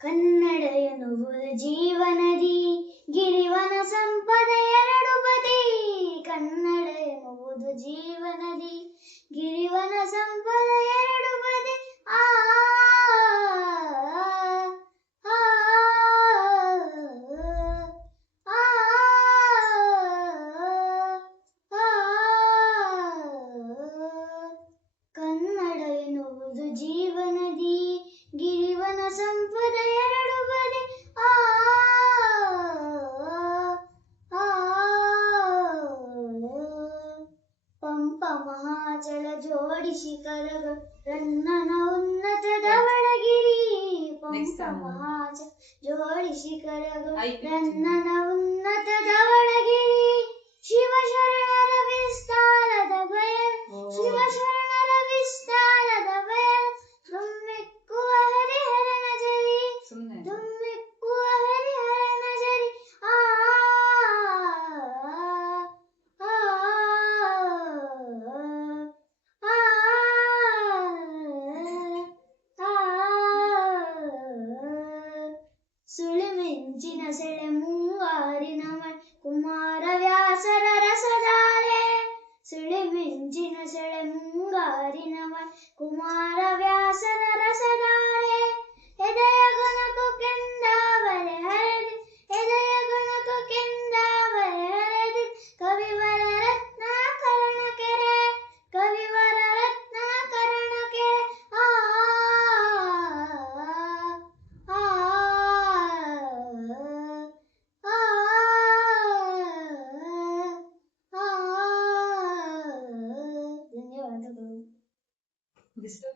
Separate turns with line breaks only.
ಕನ್ನಡ ಎನ್ನುವುದು ಜೀವನದಿ ಗಿರಿವನ ಸಂಪದ ಎರಡು ಬದಿ ಕನ್ನಡ ಎನ್ನುವುದು ಜೀವನದಿ ಗಿರಿವನ ಸಂಪದ ಎರಡು ಬದಿ ಆ ಆ, ಆ, ಆ. ಕನ್ನಡ ಎನ್ನುವುದು ಜೀವನದಿ ಗಿರಿವನ ಸಂಪದ ಎರಡು ಬದಿ ಆ ಪಂಪ ಮಹಾಚಲ ಜೋಡಿ ಶಿಖರಗಳು ರನ್ನನ ಉನ್ನತ
ಒಳಗಿರಿ
ಪಂಪ
song.
ಜೋಡಿಸಿ
ಆಯ್ತು.
ರನ್ನನ ಉನ್ನತ ಒಳಗಿರಿ ಶಿವಶರಣರ ನೆಂಚಿನ ಸೆಳೆ ಮೂವಾರಿ
ನಮನ
ಕುಮಾರವ್ಯಾಸರ ರಸಧಾರೆ ಸುಳಿ ಮಿಂಚಿನ ಸೆಳೆ ಮುಂಗಾರಿ ನಮನ ಕುಮಾರ Mr.